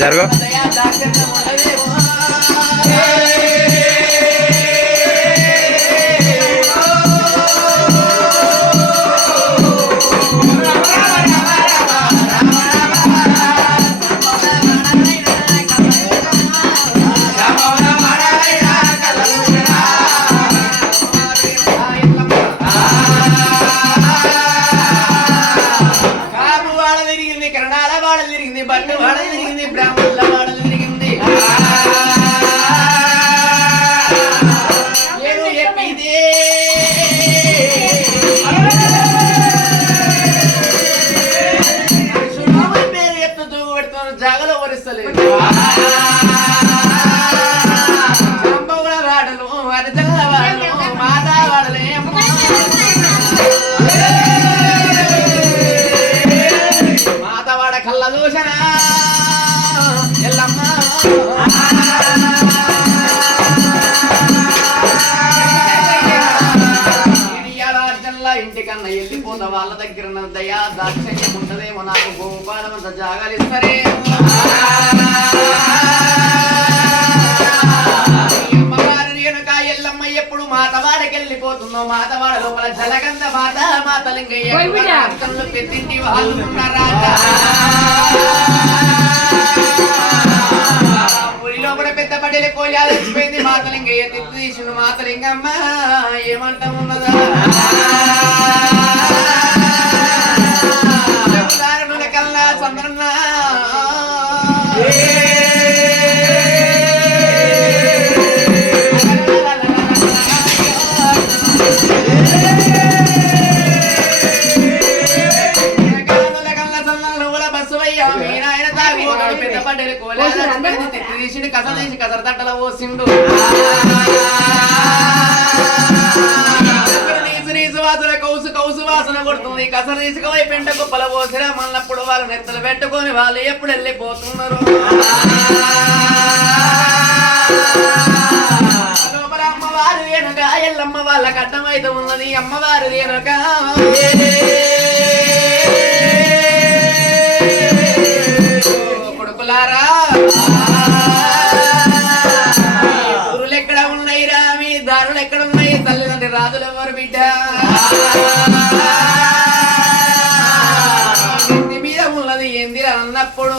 అమ్మ జరుగు. వాడలు వరజల మాతవాడ కళ్ళ దూషణ ఎల్లమ్మ. ఇంటికన్నా వెళ్ళిపోతా వాళ్ళ దగ్గర దయా దాక్షణ్యం ఉంటదేమో నాకు గోపాలమంత జాగాలిస్తారే మాతవాడకి వెళ్ళిపోతుందో మాతవాడ లోపల జలగంధ మాత బిడ్డ. రక్తంలో పెద్దింటి వాళ్ళు ఉన్నారాట ఊరిలో కూడా పెద్ద కోయాలు వచ్చిపోయింది మాతలింగయ్య తిప్పు తీసిన మాతలింగమ్మ ఏమంటా ఉన్నదా? కస తీసి కసర తట్టల పోసిండు వాసన కౌసు కౌసు వాసన కొడుతుంది కసర తీసుకుపోయి పెంట కుప్పల పోసిరా మళ్ళప్పుడు వాళ్ళు నెత్తలు పెట్టుకొని వాళ్ళు ఎప్పుడు వెళ్ళిపోతున్నారు అమ్మవారు వెనుక ఎల్లమ్మ వాళ్ళకి కట్టమైతే ఉన్నది. అమ్మవారు వెనుక కొడుకులారా. ఊరులు ఎక్కడ ఉన్నాయి రా మీ దారులు ఎక్కడ ఉన్నాయి? తల్లిదండ్రి రాజులు ఎవరు బిడ్డ? మీద ఉన్నది ఎందిరా అన్నప్పుడు?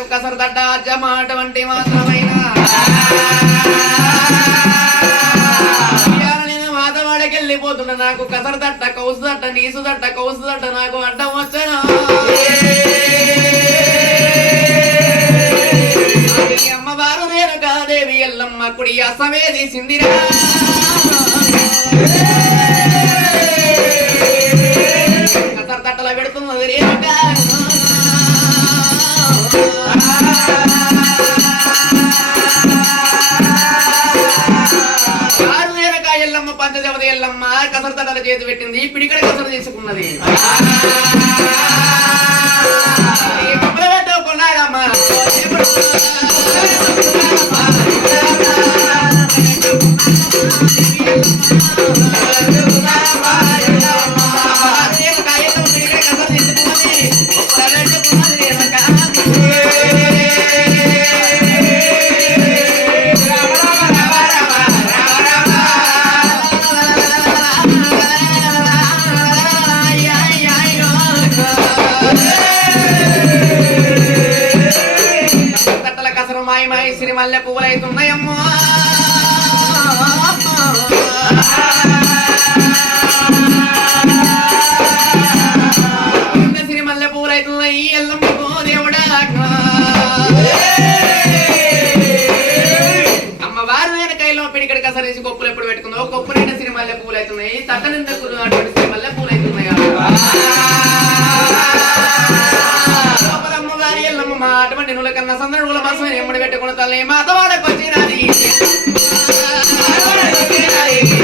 నాకు కసరు దడ్డ మాత్రమైన. వంటి నాకు కసరు కౌసుదట్ట కౌసు కౌసుదట్ట నీసు కౌసు నాకు అడ్డం వచ్చాను? అమ్మవారు నేను కాదేవి ఎల్లమ్మ కుడి అసమేది సిందిరా కసరు తట్టలో పెడుతున్నది రేణుకా ఎల్లమ్మ పంచదేవత ఎల్లమ్మ కసరు తట్టల చేతి పెట్టింది పిడికడ కసరు తీసుకున్నది ఈ కొన్నాడమ్మా. మల్లె పువ్వులైతున్నాయమ్మా. ఇంత సిరి మల్లె పువ్వులైతున్నాయి ఎల్లమ్మకు దేవుడా అమ్మవారు నేను కైలో పిడికడి కసరేసి కొప్పులు ఎప్పుడు పెట్టుకుందో కొప్పు నిండా సిరి మల్లె అవుతున్నాయి తట్ట నిండా కింద అటువంటి మల్లె పూలైతున్నాయా గారి ఎల్లమ్మ మా అటువంటి నుల కన్నా సందర్భుల మనసు ఎమ్మడి పెట్టుకున్న తల్లి మాతవాడకు వచ్చినది మాతవాడకు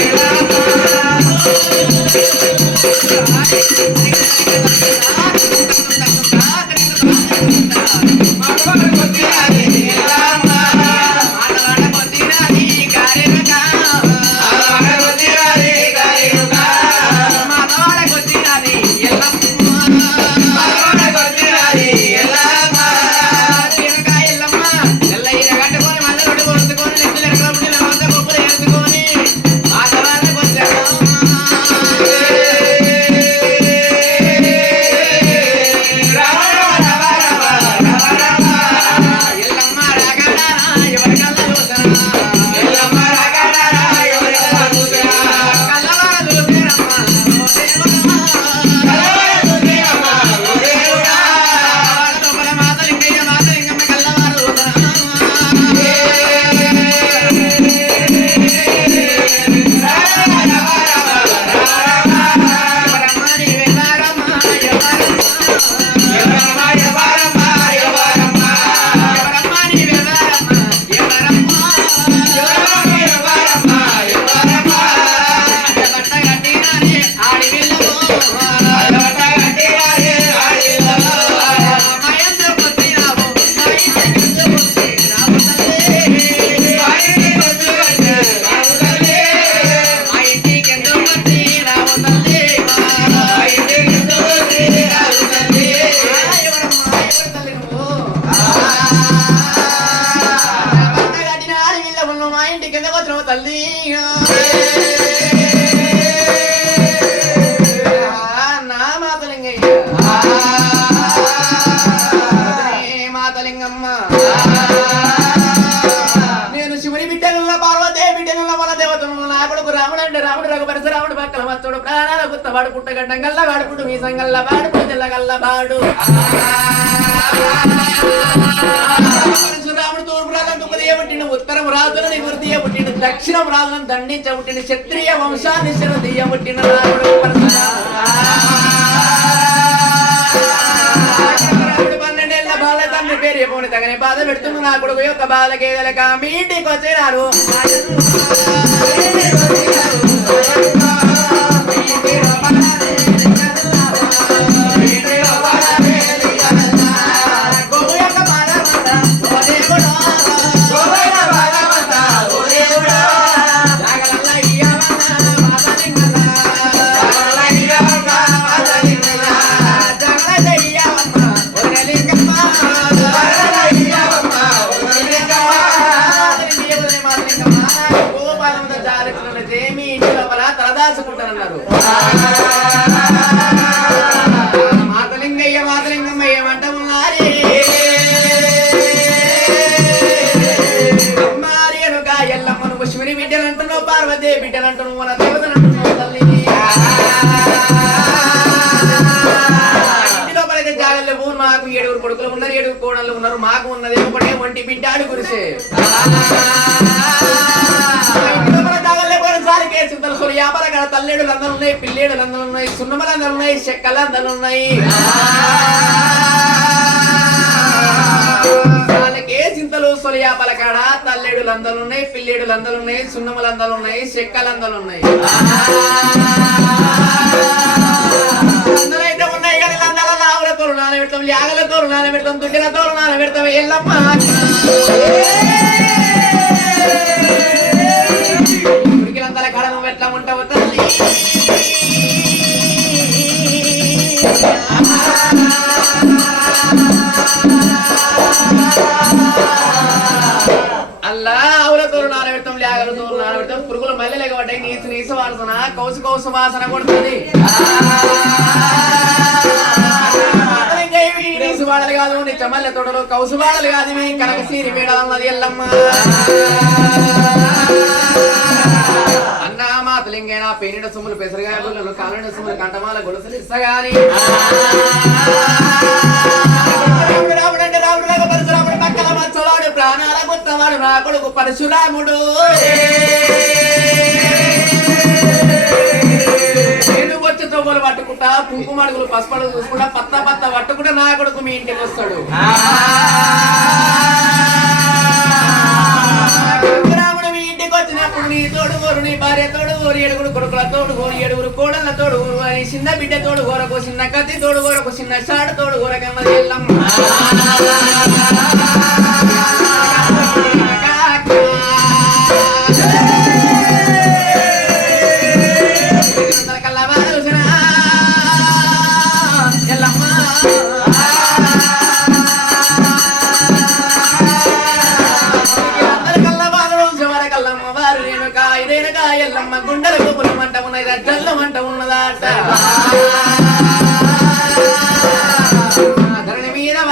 వాడుకుంట గుత్తవాడు పుట్టగడ్డం గల్ల వాడుపుడు మీసం గల్ల గల్ల వాడు. పరశురాముడు తూర్పు రాజులను దుఃఖదీయ పుట్టిండు ఉత్తరం రాజులను నివృత్తియ పుట్టిండు దక్షిణం రాజులను దండించ పుట్టిండు క్షత్రియ వంశాన్ని శరదీయ పుట్టిన రాముడు పన్నెండేళ్ళ బాల తండ్రి పేరు చెప్పని తగని బాధ పెడుతున్న నా కొడుకు యొక్క బాలకేదలక. మీ ఇంటికి వచ్చినారు పార్వతి బిడ్డలు అంటున్నావు మన దేవతలు అంటున్నావు తల్లి. ఇంటి లోపలైతే మాకు ఏడుగురు కొడుకులు ఉన్నారు ఏడుగురు కోడళ్ళు ఉన్నారు మాకు ఉన్నది ఒకటే ఒంటి బిడ్డ ఆడు గురిసే. తల్లేడు లోపల కాడ ఉన్నాయి పిల్లేడు అందరూ ఉన్నాయి సున్నమలు అందరూ ఉన్నాయి చెక్కలు అందరూ ఉన్నాయి. చింతలు సొలియాపల కాడ తల్లేడులు అందరూ ఉన్నాయి పిల్లేడులు అందరూ ఉన్నాయి సున్నములు అందరూ ఉన్నాయి చెక్కలు అందరూ ఉన్నాయి అందరైతే ఉన్నాయి కానీ లందల లావులతో తోరణాలు పెడతాం యాగల తోరణాలు పెడతాం దుడ్డిల పెడతాం ఎల్లమ్మ. ఉడికినంతల కాడ నువ్వు ఎట్లా ఉంటావు తల్లి? మల్లెలు ఎగబడ్డాయి నీసు నీసు వాసన కౌసు కౌసు వాసన కొడుతుంది. నీసు వాడలు కాదు నీ చమల్లె తోటలు కౌసు వాడలు కాదు ఇవి కనక సీరి మేడాలన్నది ఎల్లమ్మ. అన్న మాతలింగైనా పేనిడ సొమ్ములు పెసరగా గుళ్ళలు కాలనిడ సొమ్ములు కంటమాల గొలుసులు ఇస్తగాని. రాముడు రాముడు అంటే రాముడు రాక పరశురాముడు పక్కల మచ్చవాడు ప్రాణాల కొత్తవాడు నా కొడుకు పరశురాముడు. తొగోలు పట్టుకుంటా కుంకుమ పసుపడు చూసుకుంటా పత్త పత్త పట్టుకుంటా నా కొడుకు మీ ఇంటికి వస్తాడు. రాముడు మీ ఇంటికి వచ్చినప్పుడు నీ తోడు ఊరు నీ భార్య తోడు ఊరు ఏడుగురు కొడుకుల తోడు ఊరు ఏడుగురు కోడల తోడు ఊరు అని చిన్న బిడ్డ తోడు ఊరకు చిన్న కత్తి తోడు ఊరకు చిన్న షాడు తోడు ఊరకమ్మ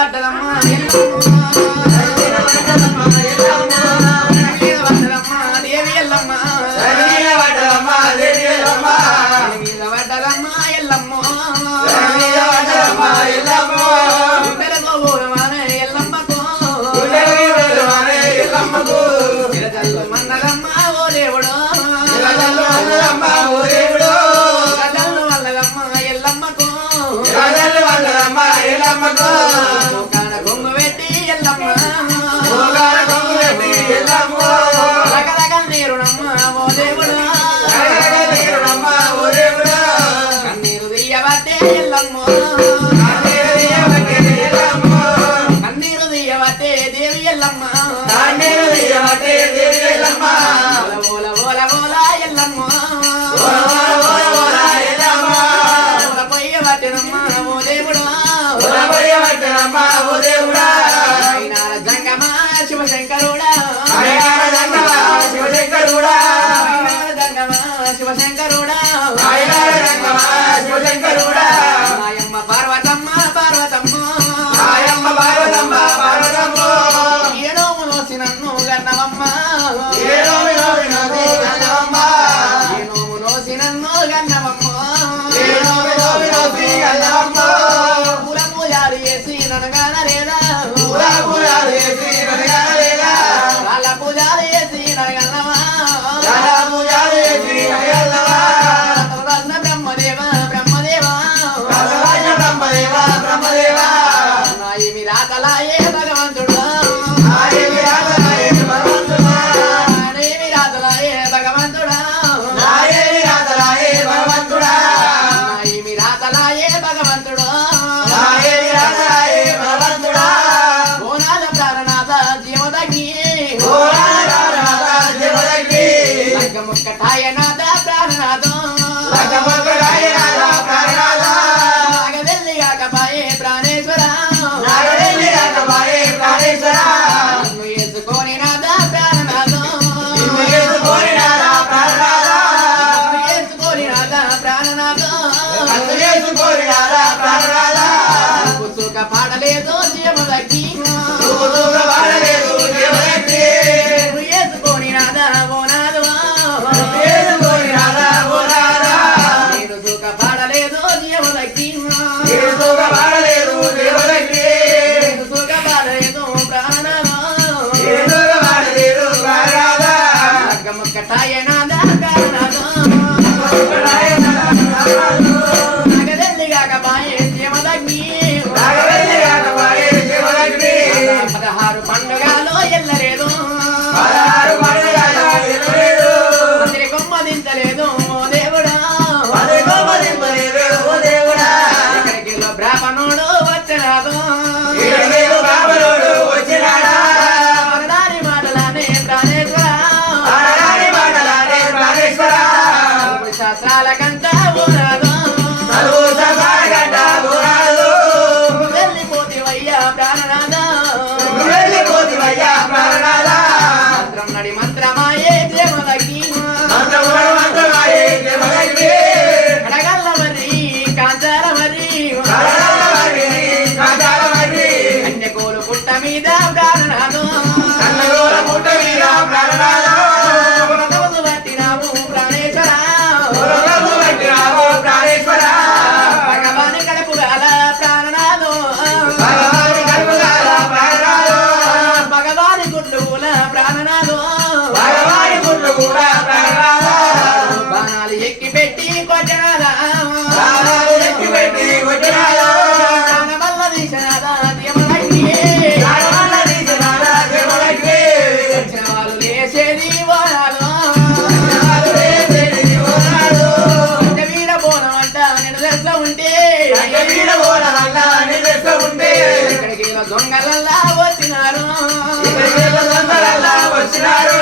Guarda la mano. 話しませんかロ Claro.